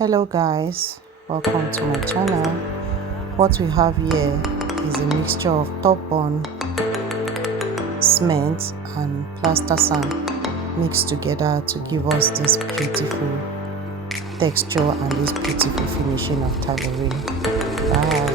Hello guys, welcome to my channel. What we have here is a mixture of topbond, cement and plaster sand mixed together to give us this beautiful texture and this beautiful finishing of tailoring. Bye.